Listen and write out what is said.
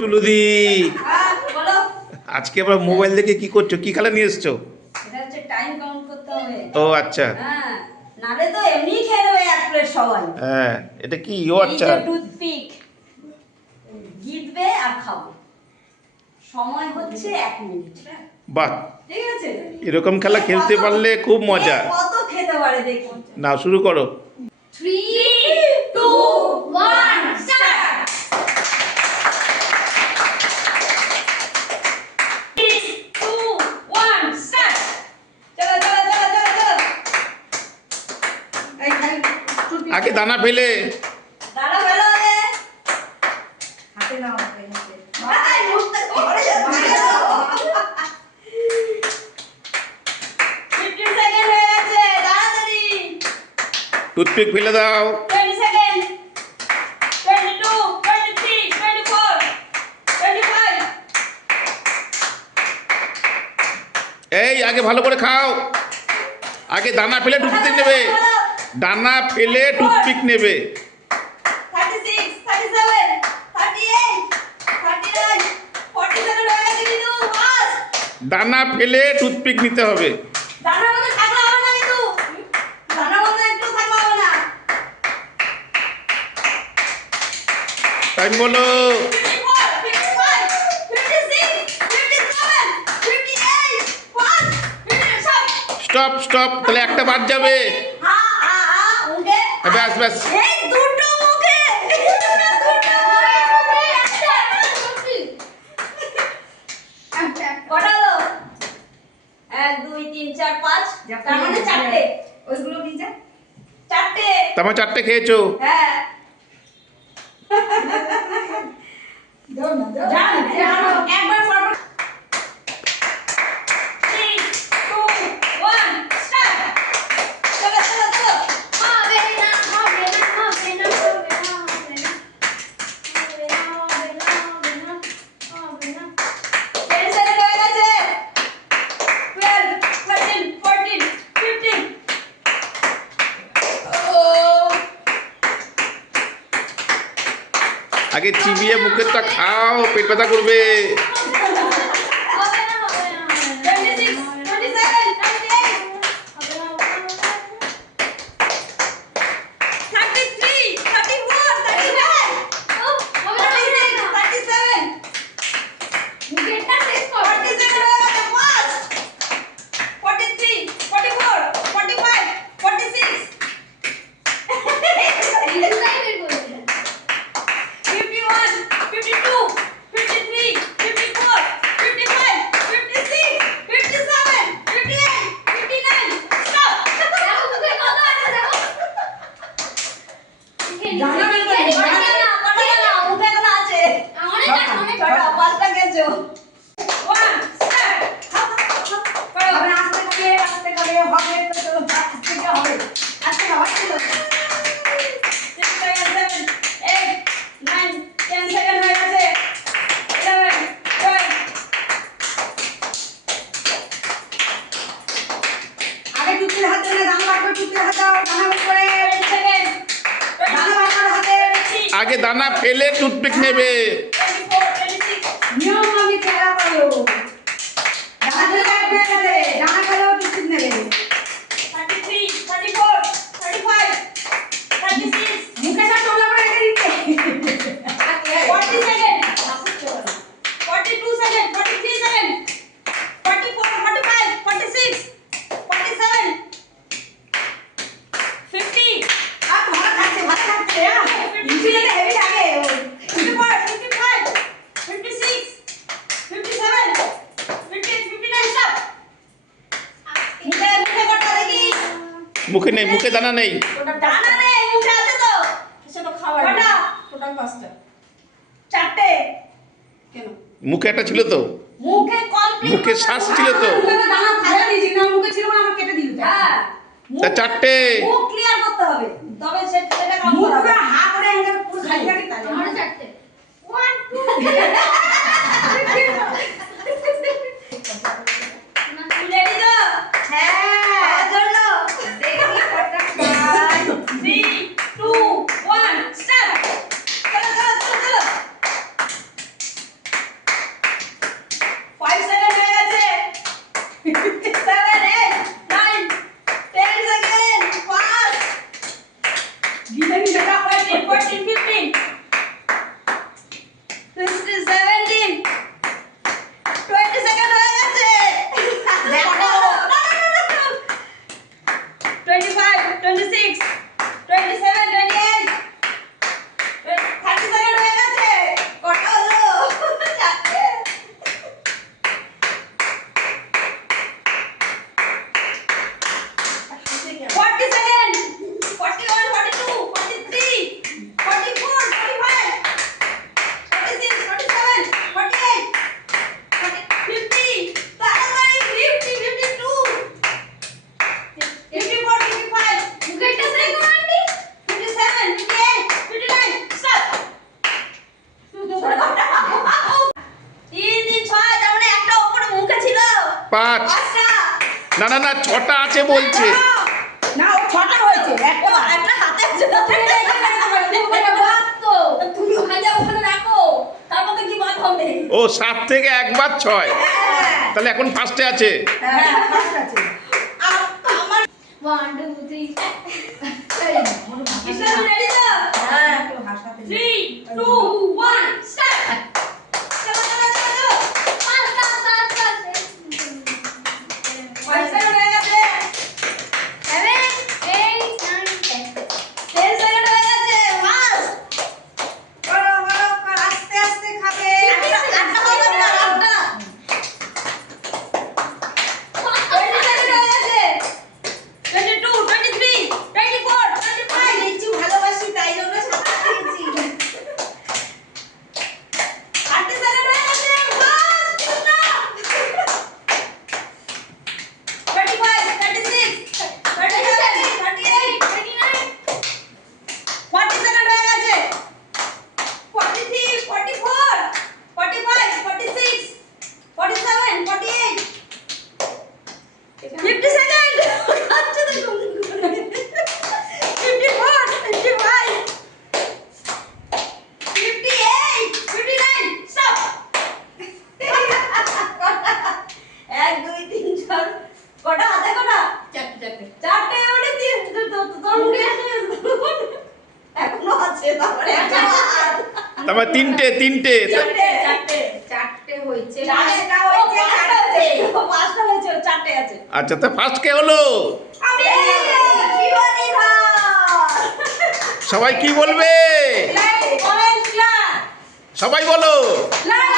টুলুদি বলো। আজকে আবার মোবাইল দেখে কি করছো? কি খেলা নিয়ে এসছো? এটা হচ্ছে টাইম কাউন্ট করতে হবে। ও আচ্ছা, হ্যাঁ, নালে তো এমনি খেয়ে দেবে এক প্লেট সবাই। হ্যাঁ এটা কি? ও আচ্ছা, এই যে টুথপিক গিলবে আর খাবে। সময় হচ্ছে 1 মিনিট। বাহ, ঠিক আছে, এরকম খেলা খেলতে পারলে খুব মজা। কত খেতে পারে দেখি। না, শুরু করো। 3 2 1 স্টার্ট। 3 2 1 স্টার্ট। চলো চলো চলো চলো চলো। এই খালি আগে দানা ফেলে। দাঁড়া ভালো রে। হাতে নাও হাতে হাতে। ভাই মুখটা ধরে যাচ্ছে। 15 সেকেন্ড হয়ে গেছে, তাড়াতাড়ি। টুথপিক ফেলে দাও। 20 সেকেন্ড। 22 23 24 25। এই আগে ভালো করে খাও। আগে দানা ফেলে টুথপিক নেবে। দানা ফেলে টুথপিক নেবে। 36 37 38 39 47 হয়ে গেছে কিন্তু ফাস্ট। দানা ফেলে টুথপিক নিতে হবে। দানা মধ্যে থাকলে হবে না কিন্তু। দানা মধ্যে একটু থাকলে হবে না। টাইম বলো। 54 55 56 57 58 ফাস্ট। স্টপ স্টপ, তাহলে একটা বাদ যাবে। হ্যাঁ হ্যাঁ হ্যাঁ মুখে। ব্যাস ব্যাস। এই দুটো মুখে। কটা হলো? 1 2 3 4 5। তার মানে 4টে। ওইগুলো নিয়ে যা। 4টে। তোমার 4টে খেয়েছো। হ্যাঁ। দাও না দাও। জানো একবার ফরফর। 3 2 1 স্টার্ট। চলো চলো চলো। হবে না হবে না হবে না হবে না হবে না হবে না হবে না হবে না 10 সেকেন্ড হয়ে গেছে। 12 13 14 15। ও আগে চিবিয়ে মুখেরটা খাও, পেট ব্যথা করবে। হবে না হবে না 26 27 28 33 34 35 36 37 মুখেরটা শেষ কর 47 হয়ে গেছে ফাস্ট। 43 44 45 46 রিজুকাই বের করবে 51 52 53 54 55 56 57 58 59 স্টপ। দেখো মুখে কত আছে দেখো জানা নেই তো, কটা না মুখে এখনো আছে। অনেক আছে অনেক ছটা 5টা গেছো। 1 স্টার্ট। করো। হবে আস্তে করে হবে তো আস্তে করে হবে আস্তে হবে 6 7 8 9 10 সেকেন্ড হয়ে গেছে। 11 12 আগে টুকরে হাত ধরে দানা বার করে টুকরে হাত দাও দানা বার করে 20 সেকেন্ড। দানা বার করে হাতে আগে দানা ফেলে টুথপিক নেবে। 24 26 নিয়ম আমি খেলা করো দানা ফেলে রাখবে করে দানা ফেলেও টুকরে নেবে 33 34 35 36 মুখে সব তোলা করে রেখে দিতে 40 সেকেন্ড 42 সেকেন্ড 43 সেকেন্ড 44 45 46 47 50 আর ভালো থাকছে হ্যাঁ ইনসুলিন হেভি লাগে 54 55 56 57 58 59 স্টপ। মুখে মুখে করতে দেখি। মুখে নেই, মুখে দানা নেই। ওটা দানা নেই, মুখে আছে তো। সেটা খাবার কটা? টোটাল 5টা। 4টে। কেন? মুখে একটা ছিল তো। মুখে কমপ্লিট। মুখে শ্বাস ছিল তো। মুখে তো দানা ফেলে দিয়েছি না মুখে ছিল না আমার কেটে দিল হ্যাঁ। তা 4টে। মুখ ক্লিয়ার করতে হবে। তবে সেটা কাউন্ট মুখ করা পুরো হবে। হা করে এঙ্গেল পুরো খালি খালি তাই আমারও চারটে 1 2 তুমি রেডি তো? হ্যাঁ খাওয়ার জন্য? দেখি কটা খাই 3 2 1 স্টার্ট। চলো চলো চলো চলো। 5 পাঁচটা। না না না 6টা আছে বলছে। না ও 6টা হয়েছে একটা ও, একটা হাতে আছে না? তো তুমি ওখানে ওখানে রাখো, তার মধ্যে কি বাদ হবে? ও 7 থেকে একবার 6, তাহলে এখন ফার্স্টে আছে। হ্যাঁ ফার্স্ট আছে আমার 1 2 3 কিশোর ready তো? হ্যাঁ একটু হাসাতে 3, 2, 1, start! চলো, চলো, চলো, চলো। কয় সেকেন্ড হয়ে গেছে? 10 সেকেন্ড হয়ে গেছে, fast! করো করো করো, আস্তে আস্তে খাবে আটটা হয়ে যাবে, আটটা। 20 সেকেন্ড হয়ে গেছে। 22, 23, 24, 25, আমি লিচু ভালোবাসি তাই জন্য সাথে দিয়েছি 30 সেকেন্ড হয়ে গেছে, fast! stop! 25, 36, 37, 38, 40 সেকেন্ড হয়ে গেছে। 43, 44, 45, 46, 47, 48, 50 সেকেন্ড। আচ্ছা তো 54, 55, 58, 59, stop! 1 2 3 4 কটা হাতে কটা? চারটে মানে তোর মুখে এখনো আছে, তারপরে একটা হাত। তারপর 3টে চারটে হয়েছে চারটে পাঁচটা হয়েছে পাঁচটা হয়েছে, ওর চারটে আছে। আচ্ছা, তা ফার্স্ট কে হলো? আমি শিবানী ধর। সবাই কি বলবে? লাইক কমেন্ট শেয়ার সবাই বলো। লাইক